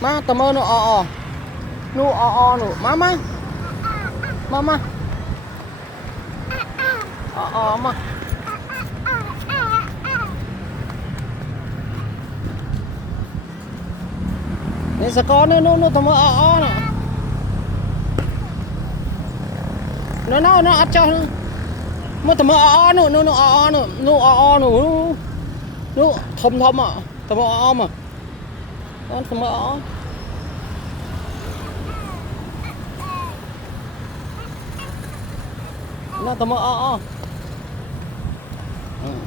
má tầm ơn nụ nụ má má má nên sẽ có nó tầm nè nó ăn cho mà tầm nó thầm à tầm mà nó tầm nó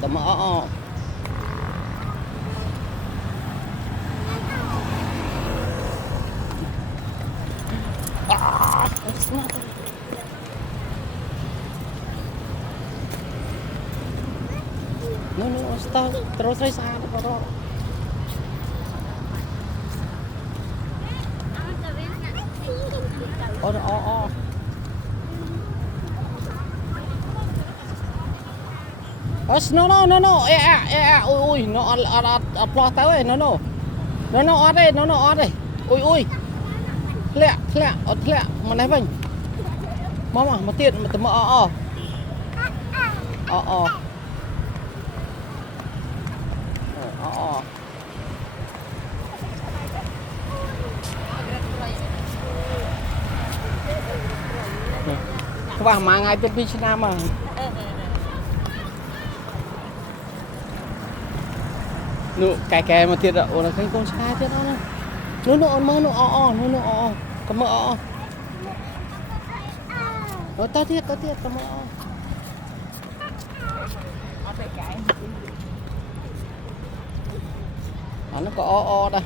tầm tầm nó start terus sana bro. No. Ui, nó plot tới ấy, nó ót đây. Ui. Lẹ, mà này vinh. Mà tiện mà tầm các bạn mang ai biết Nam mà nụ cái mà thiệt ạ, là cái con trai thiệt đó nó mơ nó cầm mơ nó to thiệt cầm mơ nó có đây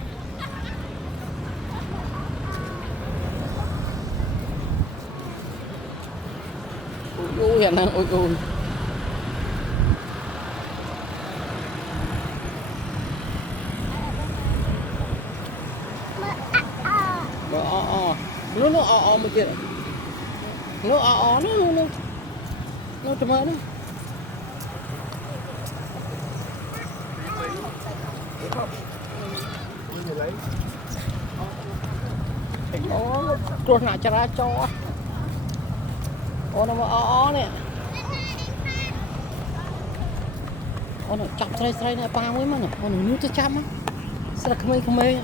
ui hiện đang ui nó một kia nó chấm nó tuột lại cho ra cho nó mà nè nó chặt sợi này pa mới mà nó nút cho chăm á sao không mê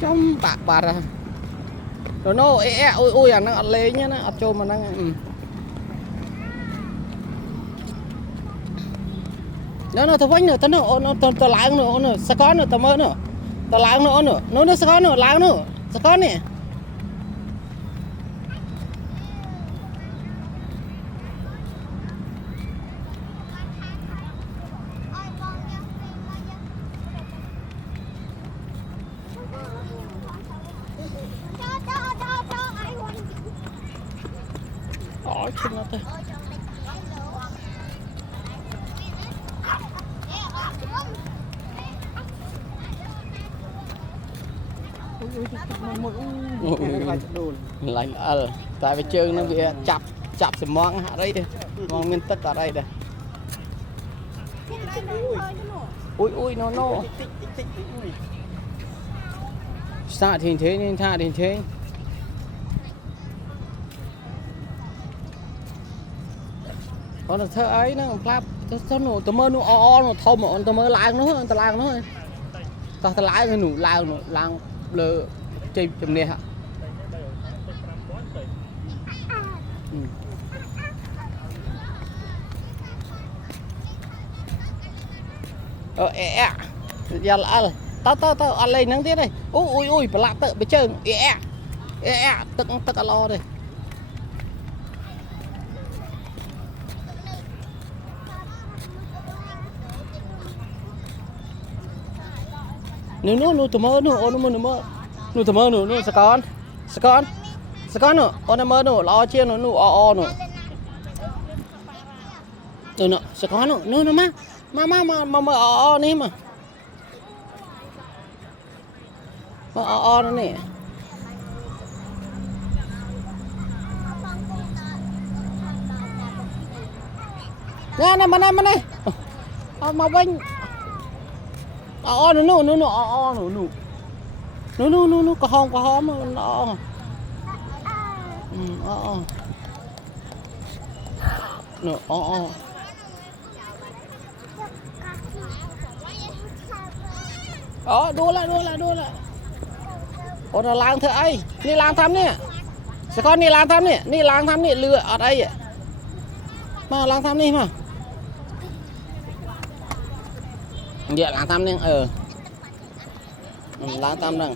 trong bạc ra rồi nó ui nó ăn lê nhá nó ăn trôm mà nó nó thôi vánh nữa tao láng nữa sao có nữa tao mơ nữa tao láng nữa nó sao có nữa láng nữa sao có nè chân nó thôi lạnh tại vì trường nó bị chập sầm mong hạ đây đây mong nguyên tất ở đây đây ui nó xạ thì thế nên tha thì thế còn là thơ ấy nó plap tao mơ nó nó thôm mà tao mơ lang nó tao lái cái nụ lang lơ chơi chấm nè hả giờ là tao ăn lên nắng tiết đây ui phải làm tự bị chơi tức lo đây nó tụi mơ nó tụi mơ nó sao con nữa nó mơ nó lo chia nó nữa nó sao con nữa má mơ nè mà nó nè nè mà này mà vinh Ờ nó nó có hom nó nó đua lại nó lang thế ấyนี่langทำเนี่ยสกอนี่langทำเนี่ยนี่langทำเนี่ยเรืออะไรอ่ะมาlangทำนี่มาเดี๋ยวlangทำเนี่ยlangทำนั่ง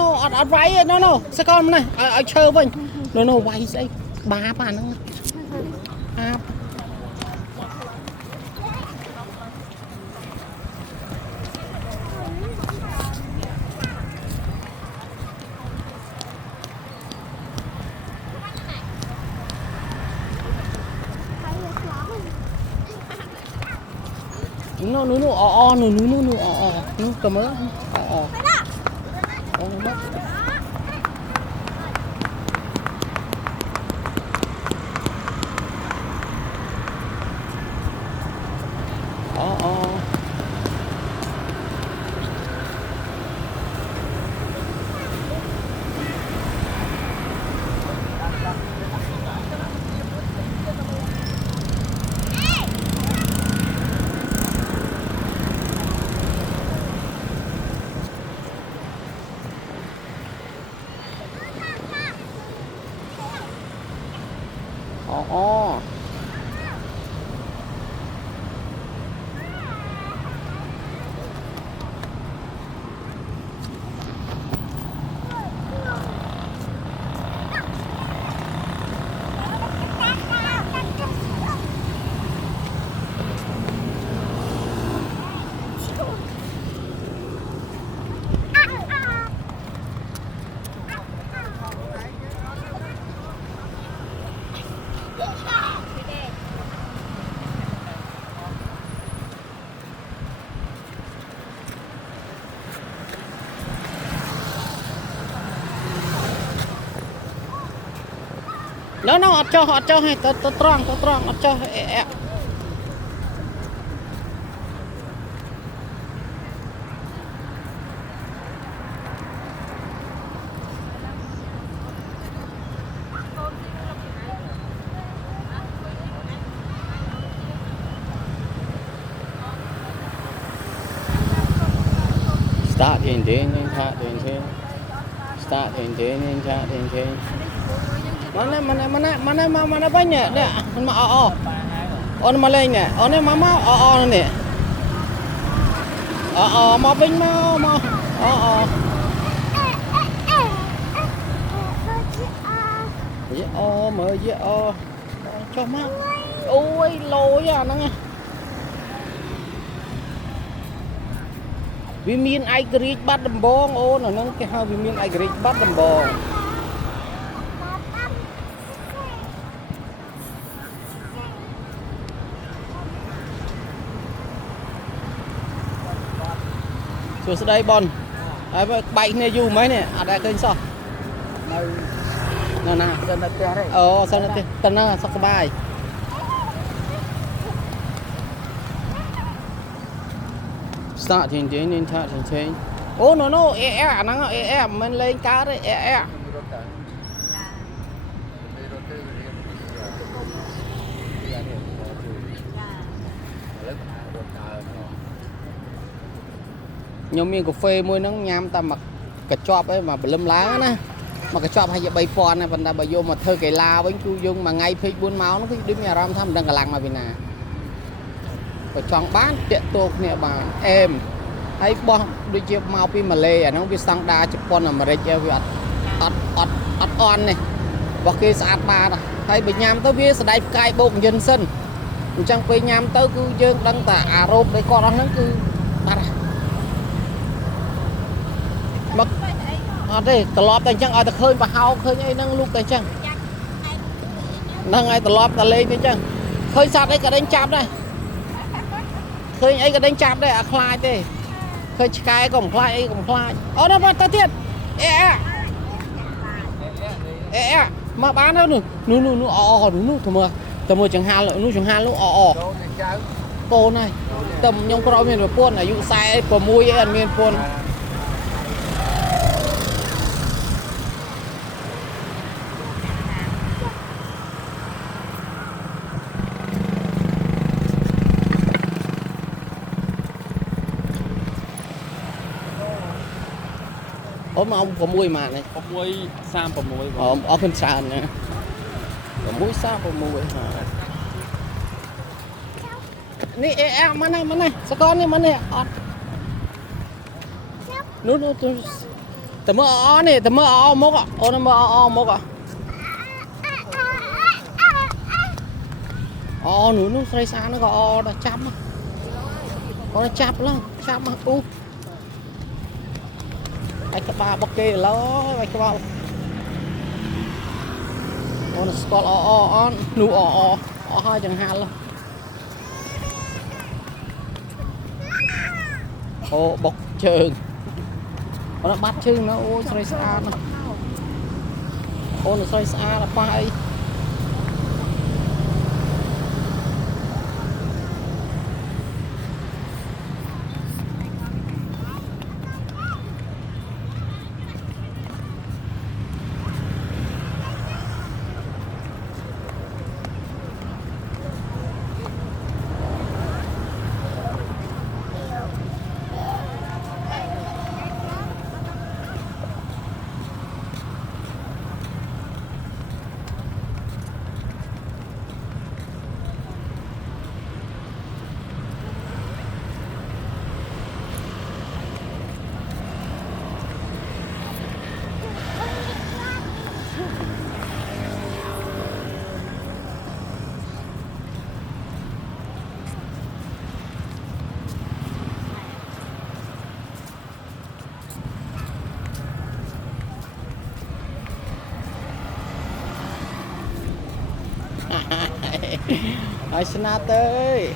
no อัดไว้ no สกอร์มันนะเอาเชอร์ไป no ไว้สิบ้าป่ะนั่งอาบนู่นู่นู่นู่กระเมื่อแล้วน้องอัดเจ้าให้ตัวตรองอัดเจ้าให้start เทนstart เทนmana banyak dah ma on malainya on mama ni mau pin mau mở cho má ôi lôi à nó nghe vì miền ai gửi bắt đầm bông nó cái hai vì miền ai gửi bắt đầm bông Suốt đây bon, bay này du mấy nè, ada kênh sao? Nè, sao nó tên nó sắp bài. Start trên nên thả trên. Ô nó nó mình lên cá đấy nhóm miền cà phê môi nó nhám ta mặc cái chọp ấy mà lâm lá nè mà cái chọp hay vậy bay phòn này phần ta bà vô mà thơ cái la với chu dung mà ngay phê buôn máu nó cứ đứng nhà ram thăm đang cả làng mà vì nè phải chọn bán tiện tục nè bà em hay bo đôi chia mau pi mà lê nó biết sang đa chụp con là mà đây chơi việc ọt on này và khi sạt ba đó hay bị nhám tới biết sẽ đai cài bụng dân sân chẳng phải nhám tới cứ dương đăng tả rộp đấy con nó cứ ta Mất đây tờ lọp tay chăng ở ta khơi và hao khơi ấy nâng lúc tay chăng nâng ai tờ lọp ta lên tay chăng khơi sạt đấy cả đánh chạp đây khơi ấy cả đánh chạp đây à khai đây khơi cái còn khai ấy còn khai ở đâu mà ta tiết mà bán đâu nu tầm mưa chẳng hạn nu chẳng hạn lúc tô này tầm nhông có miền buôn là dụ sai của mui ấy ăn miền buôn mà ông có mui mà này có mui sam có mui ở bên sàn nè có mui sao có mui hảนี่มาไหนสกอร์นี่มันเนี่ยออดนู้นแต่เมื่ออ๋อนี่แต่เมื่ออ๋อมกอ่ะโอ้นั่นเมื่ออ๋อมกอ่ะอ๋อหนูใส่ซาnóก็อ๋อđã chắp áอ๋อđã chắp lắm chắp màไอ้กระบะบกเกลแล้วไอ้กระบะอ๋อสกอร์อ๋อหนูอ๋อให้จังหันแล้วô bọc trường nó bắt chừng nó ô xoay xa nó ô nó xoay xa là phải ai xin tới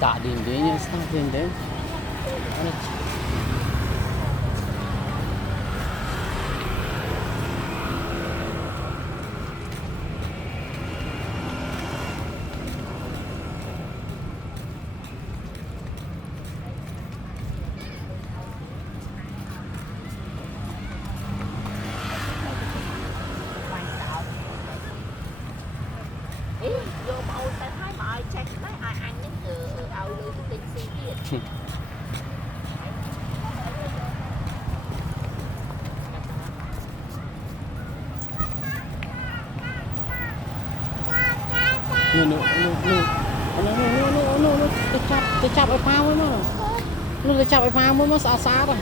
trả điện đấy nhá sao điện đấy vô màu ta thấy mọi check mấy ai ăn những từ ao lưu tinh xí điện nó chắp ở phao mới mà nó chắp ở phao mới xa rồi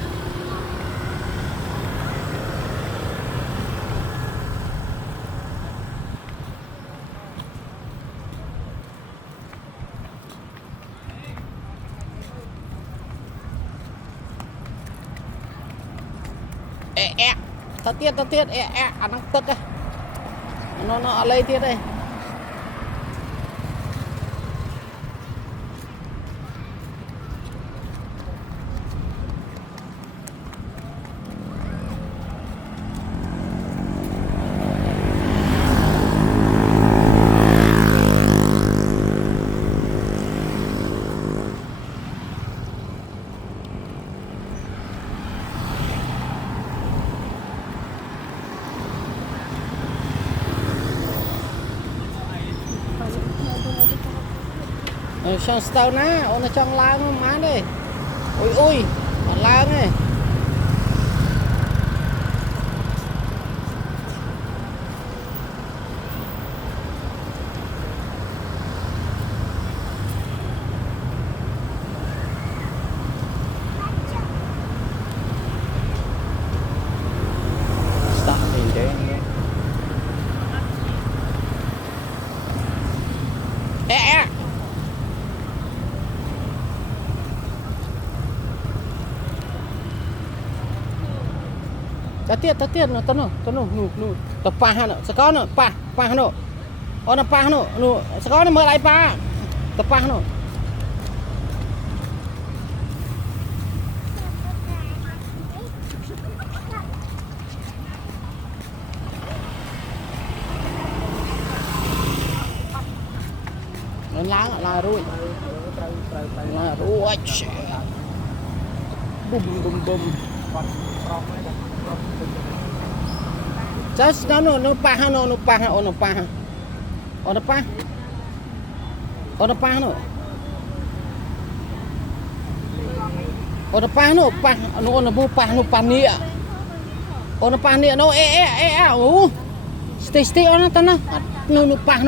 ta tiết ăn năng tức á nó lấy tiết đây xong tàu ná ô nó trong lao nó má đây ui lao này stop in there ta tiết nó nụ tập pa hả nó sẽ có nó pa nó nó pa nó sẽ có nó mở lại pa tập pa nó lá ruồi bum just nó pa ha nó pa ha nó pa nó pa nó pa nó no stay on nó no pa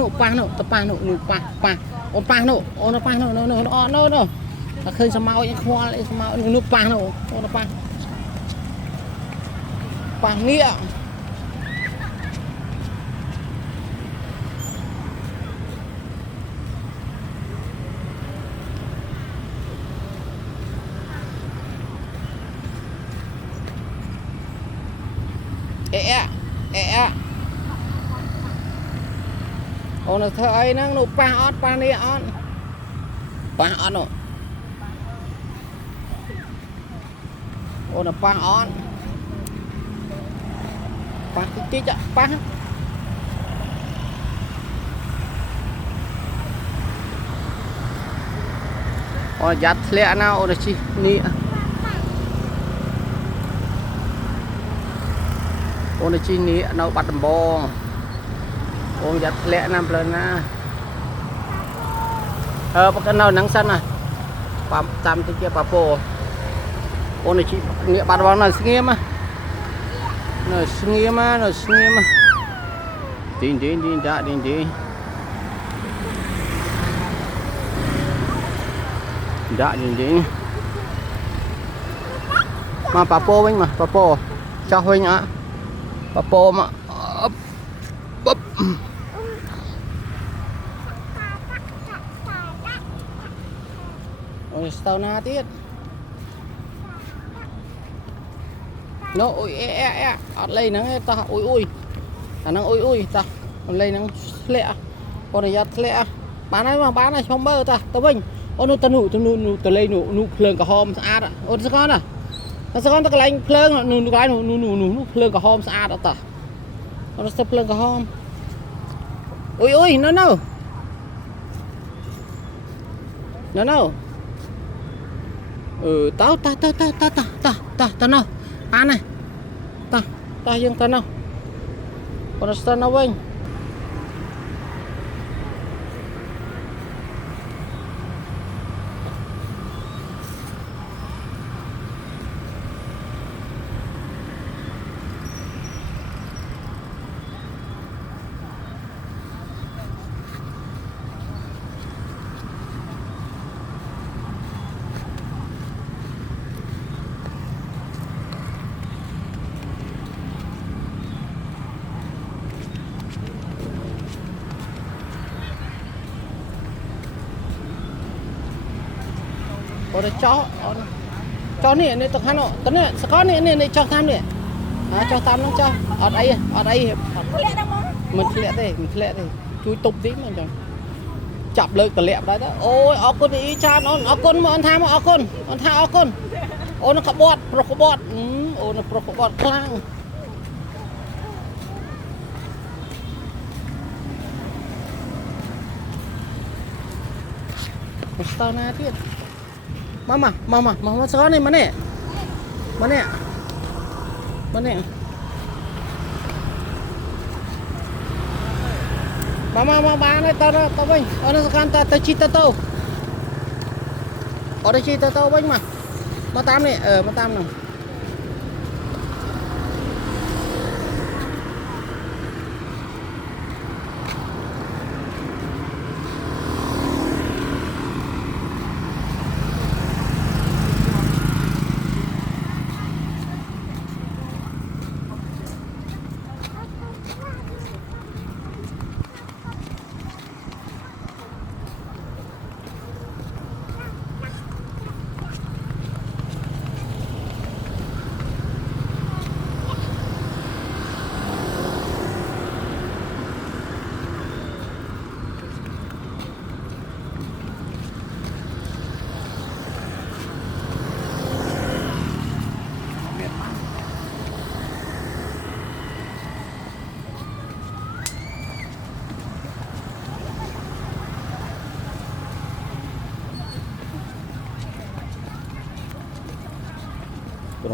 nó khơi sao mau khoa lại mau nó pa nó pa nia nó thấy năng nó pa nia on nó nó pa on pa tí chả pa giặt lẹ nào nó chi nị nó chi nị nó bắt bò giặt lẹ nằm lên na bắt đầu nắng sân à tam cái kia papo nó chi nị bắt bò nó nghe mà tin đã tin mà papo với mà papo cho huynh ạ papo mà búp sau na tiết nó ôi lấy nắng ta ôi nắng ôi ta lấy nắng lẹ con này giặt lẹ bán này không bơ ta tao vinh nó ta nụ lấy nụ phơi cả hôm sạch à sao con à sao con ta cái lạnh phơi nụ cái nụ phơi cả hôm sạch ta nó sẽ phơi cả hôm ôi nó tao nào ăn này ta dương ta nào còn nó nào vinh cho này tao khăn tao này sẽ có này cho tham này cho tham nó cho ở đây mình lẹ đây chui tục tí mà rồi chọc lợi tao lẹ đấy đó ôi ở con đi cha nó ở con mà ăn tham ở con ôi nó cọp bọt ôi nó bọt clang tao na tiết mama sekarang ni mana mama bán này tao bánh nó sekarang ta cita tao ở đây cita tao bánh mà tam này mà tam nào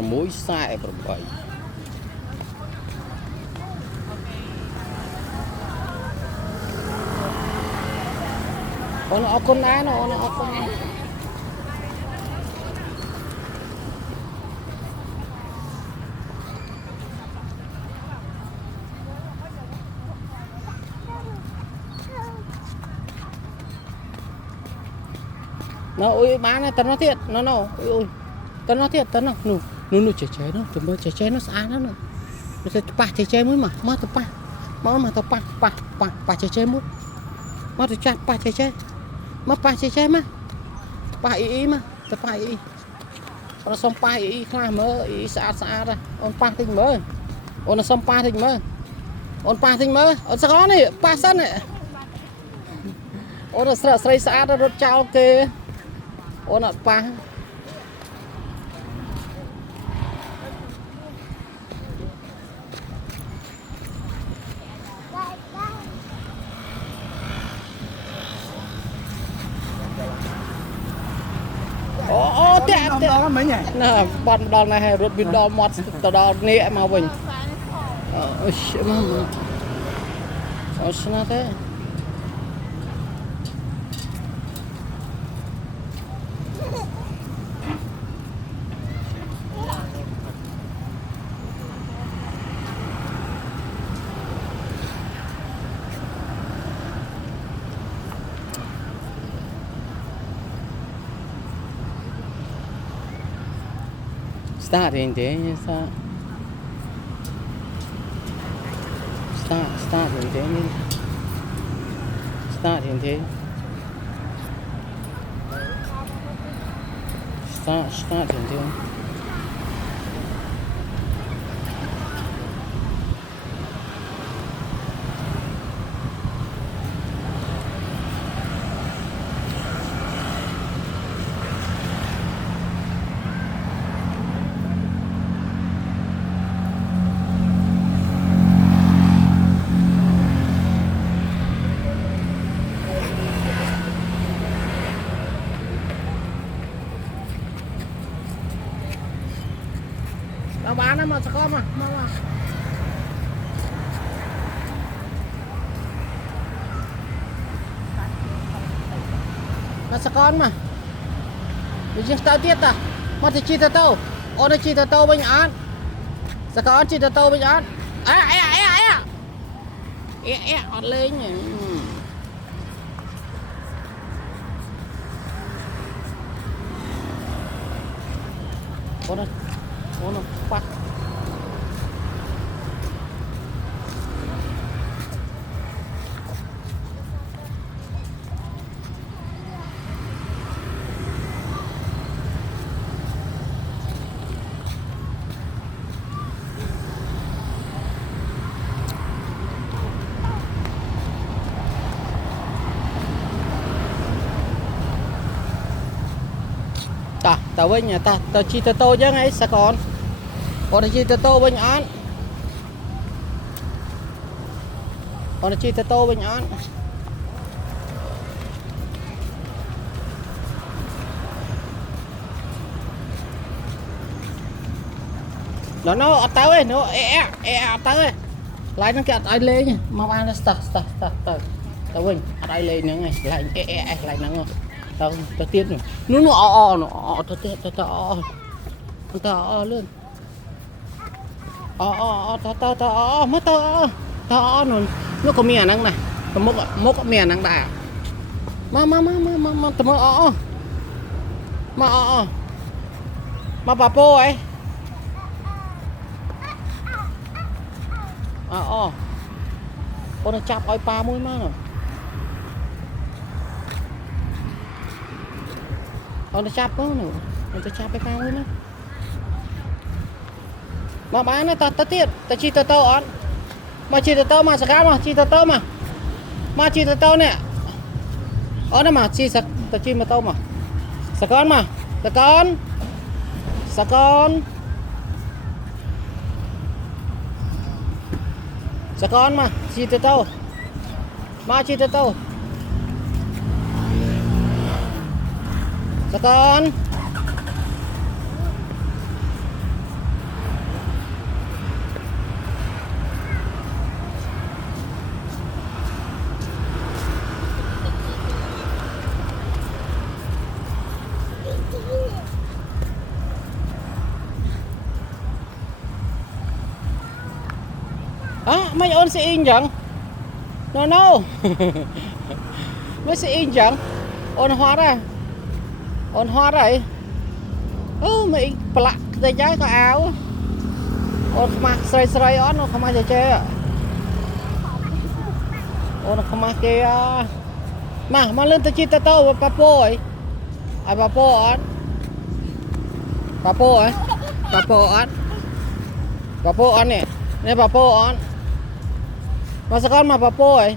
6 48អូនអរគុណដែរអូនអរគុណnó ui bán này tao nó thiệt nó ui tao nó thiệt tao nó nu trẻ trẻ nó tụi mới trẻ trẻ nó xa lắm nữa nó sẽ pa trẻ trẻ mới mà tao pa mà tao pa trẻ trẻ mới tao chặt pa trẻ trẻ pa trẻ trẻ mà pa ý mà tao pa ý nó xong pa ý khai mơ ý xa ra on pa thình mơ on nó xong pa thình mơ on pa thình mơ on sao có này pa sân này on nó sợi xa ra rốt trao kê ôn ọt pa ô tẹt nè bọn đòn này rút bị đòn mọt tao đòn nè mà mình mà sao thế start in thế start in thế start in thế start in thế bán nó mà sao con mà nó sao con mà bây giờ tao tiết à mà thì chi tao ôn nó chi tao bên án sao con chi tao bên án ọt lên nhỉ ôn nó bắt tao với nhà tao chi tao chứ ngay sao còn chi tao bên án còn chi tao bên án nó tao ơi nó tao ơi lại nó kẹt ai lên nhỉ mau ăn nó start tao quên ai lên nữa này lại lại nó tao tiết rồi nó tao lên tao mất tao nó có mè năng này mốc mè năng đà mà tao mà bà po ấy con nó chạp oi pa mũi má rồi nó chạp đó nữa nó chạp cái pa mũi má mà bán nó tao tiết tao chi tao ăn mà chi tao mà sao mà chi tao mà chi tao nè nó mà chi tao chi mà tao mà sao con mà sao con mà chi tao mà chi tao sao con mấy ôn sẽ in chẳng no mấy sẽ in chẳng ôn hóa đây mấy plak tay trái có áo ôn mặc sợi ón nó không ai chơi ôn không mặc kia mà lên tới chi ta tao papo ấy papo on nè nè papo on mà sao con mà papo ấy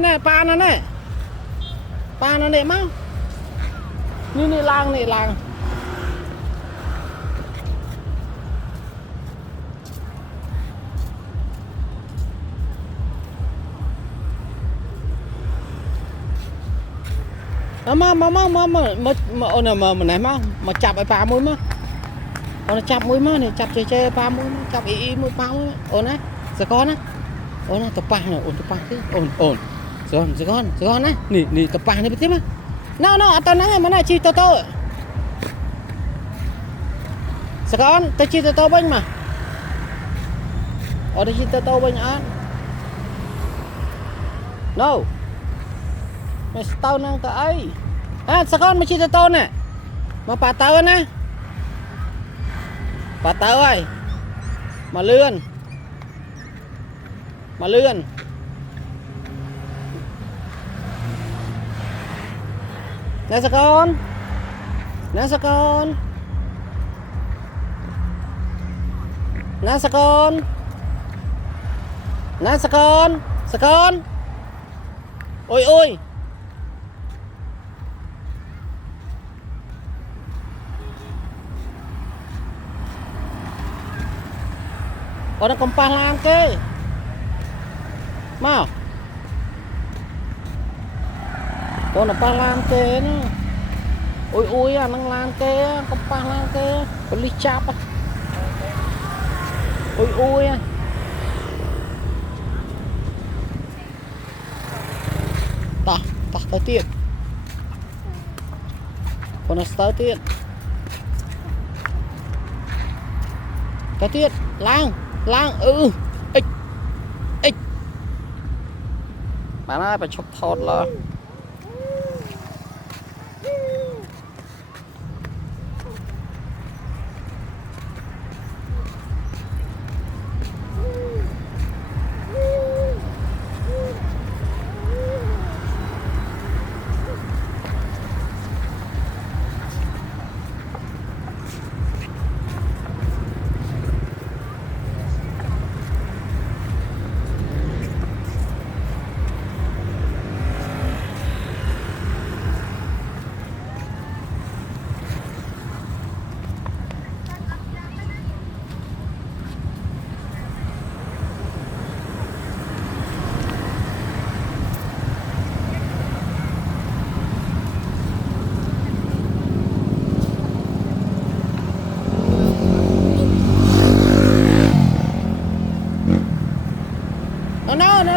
nè pa nó nè mau nè làng mà này mà chập ai pa mũi mà nó chập mũi mà này chập chơi pa mũi chập ý mũi pa mũi ổn á giờ con á ổn á tập pa này ổn tập pa chứ ổn giờ con á nè tập pa này biết tiếp á nó tao nói mà này chi to giờ con tao chi to bánh mà ở đây chi to bánh ăn no mày tao năng tao ấy sao con mà chi tao nè mà bà tao nè bà tao ơi mà lươn nè sao con ôi nó còn pa lan kê mau nó pa lan kê nữa ôi nó lan kê còn pa lan kê còn ly chap á ôi ta tới tiền còn nó tới tiền cái tiền lang ích bạn ơi phải chụp thọt là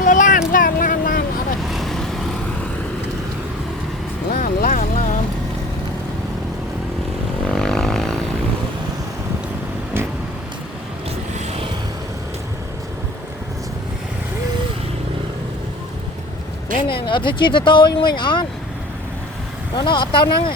nó lan ở đây lan nè ở thế chi tôi nhưng mình on nó tao năng